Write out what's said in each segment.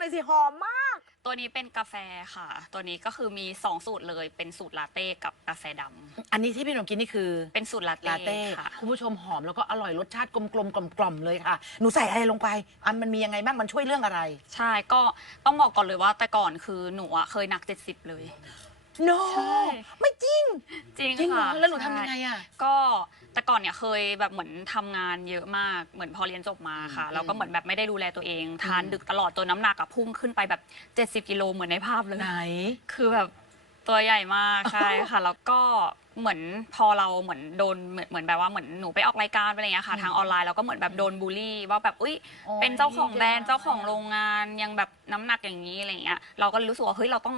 หน่อยสิหอมมาก ตัวนี้เป็นกาแฟค่ะ ตัวนี้ก็คือมี 2 สูตรเลย เป็นสูตรลาเต้กับกาแฟดำอันนี้ที่พี่หนุ่มกินนี่คือเป็นสูตรลาลาเต้เต้ค่ะ คุณผู้ชมหอมแล้วก็อร่อยรสชาติกลมกลมกลมกล่อมๆเลยค่ะ หนูใส่อะไรลงไปอันมันมียังไงบ้างมันช่วยเรื่องอะไร ใช่ก็ต้องบอกก่อนเลยว่าแต่ก่อนคือหนูอะเคยหนัก 70 เลย no ใช่ ไม่ จริงจริงจริงเหรอค่ะแล้วหนูทำยังไงใช่อะ ก็แต่ก่อนเนี่ยเคยแบบเหมือนทำงานเยอะมากเหมือนพอเรียนจบมาค่ะอืมแล้วก็เหมือนแบบไม่ได้ดูแลตัวเอง ทานดึกตลอดจนน้ำหนักอะพุ่งขึ้นไปแบบ 70กิโลเหมือนในภาพเลย ไหน คือแบบตัวใหญ่มาก ใช่ค่ะ แล้วก็เหมือนพอเราเหมือนโดนเหมือนเหมือนแบบว่าเหมือนหนูไปออกรายการไปอะไรเงี้ยค่ะ ทางออนไลน์เราก็เหมือนแบบโดนบูลลี่ ว่าแบบอุ้ยโอ้ย เป็นเจ้าของแบรนด์เจ๋งมากเจ้าของโรงงานยังแบบน้ำหนักอย่างนี้อะไรเงี้ยเราก็รู้สึกว่าเฮ้ยเราต้อง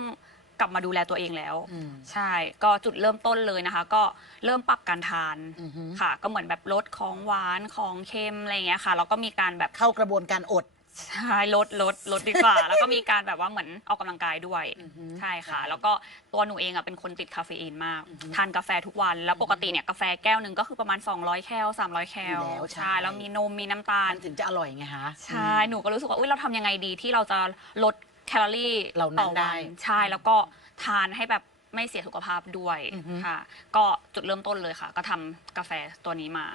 กลับมาดูแลตัวเองแล้ว อืม ใช่ก็จุดเริ่มต้นเลยนะคะ ก็เริ่มปรับการทานอือฮึ ค่ะ ก็เหมือนแบบลดของหวานของเค็มอะไรเงี้ยค่ะแล้วก็มีการแบบเข้ากระบวนการอด ใช่ลดลดลดดีกว่า แล้วก็มีการแบบว่าเหมือนออกกำลังกายด้วยอือฮึใช่ค่ะ แล้วก็ตัวหนูเองอะเป็นคนติดคาเฟอีนมาก อือฮึทานกาแฟทุกวันแล้วปกติเนี่ยกาแฟแก้วหนึ่งก็คือประมาณ 200 แคล300 แคลอยู่แล้วใช่ ใช่แล้วมีนมมีน้ำตาล มันถึงจะอร่อยไงฮะ ใช่ หนูก็รู้สึกว่า อุ้ยเราทำยังไงดีที่เราจะลด แคลอรี่เหล่านั้นต่อได้ใช่แล้วก็ทานให้แบบไม่เสียสุขภาพด้วยอือฮึ ค่ะ ก็จุดเริ่มต้นเลยค่ะ ก็ทำกาแฟตัวนี้มา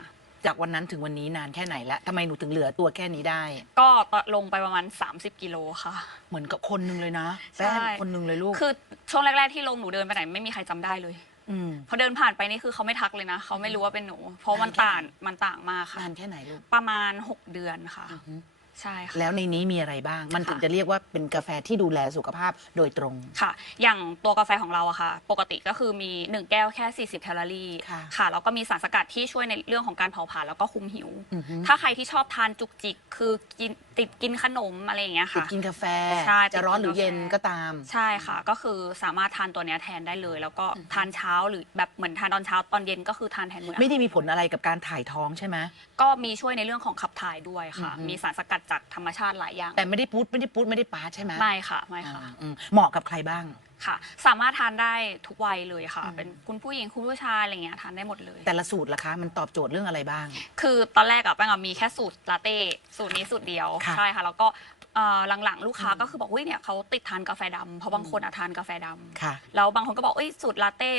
จากวันนั้นถึงวันนี้นานแค่ไหนแล้วทำไมหนูถึงเหลือตัวแค่นี้ได้ ก็ลงไปประมาณ 30 กิโลค่ะ เหมือนกับคนหนึงเลยนะใช่ แป้งคนหนึงเลยลูกคือช่วงแรก ๆ ที่ลงหนูเดินไปไหนไม่มีใครจำได้เลยอืมพอเดินผ่านไปนี่คือเขาไม่ทักเลยนะ เขาไม่รู้ว่าเป็นหนู เพราะมันนานแค่ต่างไหนมันต่างมากค่ะ นานแค่ไหนลูกประมาณ 6 เดือนค่ะ อือฮึ ใช่ค่ะ แล้วในนี้มีอะไรบ้าง มันค่ะถึงจะเรียกว่าเป็นกาแฟที่ดูแลสุขภาพโดยตรง ค่ะ อย่างตัวกาแฟของเราอะค่ะ ปกติก็คือมี 1 แก้วแค่ 40 แคลอรี่ ค่ะ ค่ะ แล้วก็มีสารสกัดที่ช่วยในเรื่องของการเผาผลาญแล้วก็คุมหิว อือฮึถ้าใครที่ชอบทานจุกจิก คือกินติดกินขนมอะไรอย่างเงี้ยติดค่ะ กินกาแฟ ใช่ติดจะร้อนหรือกินกาแฟเย็นก็ตาม ใช่ค่ะ ก็คือสามารถทานตัวเนี้ยแทนได้เลย แล้วก็ทานเช้าหรือแบบเหมือนทานตอนเช้าตอนเย็นก็คือทานแทนมื้ออาหาร ไม่ได้มีผลอะไรกับการถ่ายท้องใช่ไหม ก็มีช่วยในเรื่องของขับถ่ายด้วยค่ะ อือฮึ มีสารสกัดจากธรรมชาติหลายอย่างแต่ไม่ได้พูดไม่ได้พูดไม่ได้ปาดใช่ไหมไม่ค่ะไม่ค่ะอ่าอืมเหมาะกับใครบ้าง ค่ะ สามารถทานได้ทุกวัยเลยค่ะ อืม เป็นคุณผู้หญิงคุณผู้ชายอะไรเงี้ยทานได้หมดเลย แต่ละสูตรล่ะคะมันตอบโจทย์เรื่องอะไรบ้าง คือตอนแรกอะแป้งอะมีแค่สูตรลาเต้สูตรนี้สูตรเดียวค่ะใช่ค่ะ แล้วก็เอ่อหลังๆ ลูกค้าอืมก็คือบอกว่าเนี่ยเขาติดทานกาแฟดำเพราะบางคนอะทานกาแฟดำค่ะแล้วบางคนก็บอกเอ้ยสูตรลาเต้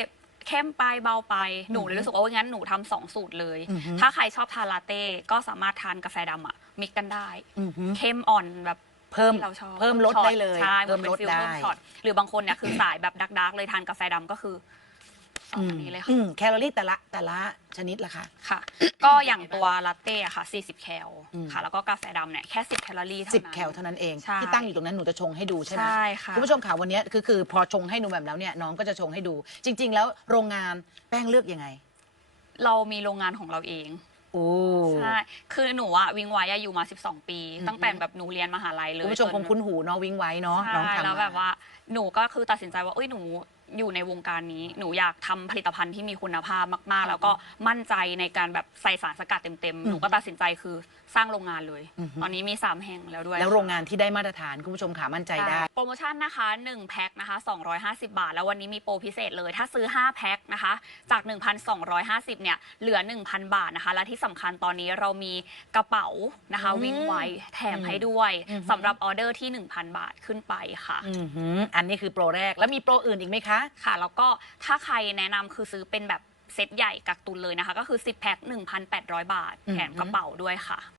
เข้มไปเบาไปหนูอือฮึเลยรู้สึกว่างั้นหนูทำสองสูตรเลย อือฮึ ถ้าใครชอบทานลาเต้ก็สามารถทานกาแฟดำอะ มิกกันได้อือหือ เข้มอ่อนแบบเพิ่มที่เราชอบเพิ่มลดช็อตได้เลยใช่เพิ่มนป็นลดฟิได้ เพิ่มช็อตหรือบางคนเนี่ยคือสายแบบดักๆเลยทานกาแฟดำก็คือสองอันนี้เลยค่ะ อืมแคลอรี่แต่ละแต่ละชนิดล่ะคะค่ะ ก็อย่างตัวลาเต้อะค่ะ 40 แคลอืม ค่ะ แล้วก็กาแฟดำเนี่ยแค่ 10 แคลอรี่เท่าสิบนั้นแคลเท่านั้นเอง ใช่ ที่ตั้งอยู่ตรงนั้นหนูจะชงให้ดูใช่ไหม ใช่ค่ะ คุณผู้ชมค่ะวันนี้คือคือพอชงให้ดูแบบแล้วเนี่ยน้องก็จะชงให้ดู จริง ๆ แล้วโรงงานแป้งเลือกยังไง เรามีโรงงานของเราเอง โอ้ใช่ คือหนูอะวิงไว้อะอยู่มา 12 ปีอืมตั้งแต่แบบหนูเรียนมหาลัยเลยคุณผู้ชมจคงคุ้นหูเน้องวิ่งไว้เนาะใช่น้องทำ แล้วมาแบบว่าหนูก็คือตัดสินใจว่าเอ้ยหนู อยู่ในวงการนี้ หนูอยากทำผลิตภัณฑ์ที่มีคุณภาพมาก ๆ แล้วก็มั่นใจในการแบบใส่สารสกัดเต็มอืๆมหนูก็ตัดสินใจคือสร้างโรงงานเลย อือฮึ ตอนนี้มี 3 แห่งแล้วด้วยแล้วโรงงานที่ได้มาตรฐานคุณผู้ชมขามั่นใจได้ใช่โปรโมชั่นนะคะ 1 แพ็คนะคะ 250 บาท แล้ววันนี้มีโปรพิเศษเลย ถ้าซื้อ 5 แพ็คนะคะ จาก 1,250 เนี่ย เหลือ 1,000 บาทนะคะ และที่สำคัญตอนนี้เรามีกระเป๋านะคะ อืมวิ่งไวแถมให้ด้วยอือฮึ สำหรับออเดอร์ที่ 1,000 บาทขึ้นไปค่ะ อือหืออันนี้คือโปรแรกแล้วมีโปรอื่นอีกไหมคะค่ะ แล้วก็ถ้าใครแนะนำคือซื้อเป็นแบบเซตใหญ่กักตุนเลยนะคะ ก็คือ 10 แพ็ค1,800 บาทอืมแถมกระเป๋าด้วยค่ะ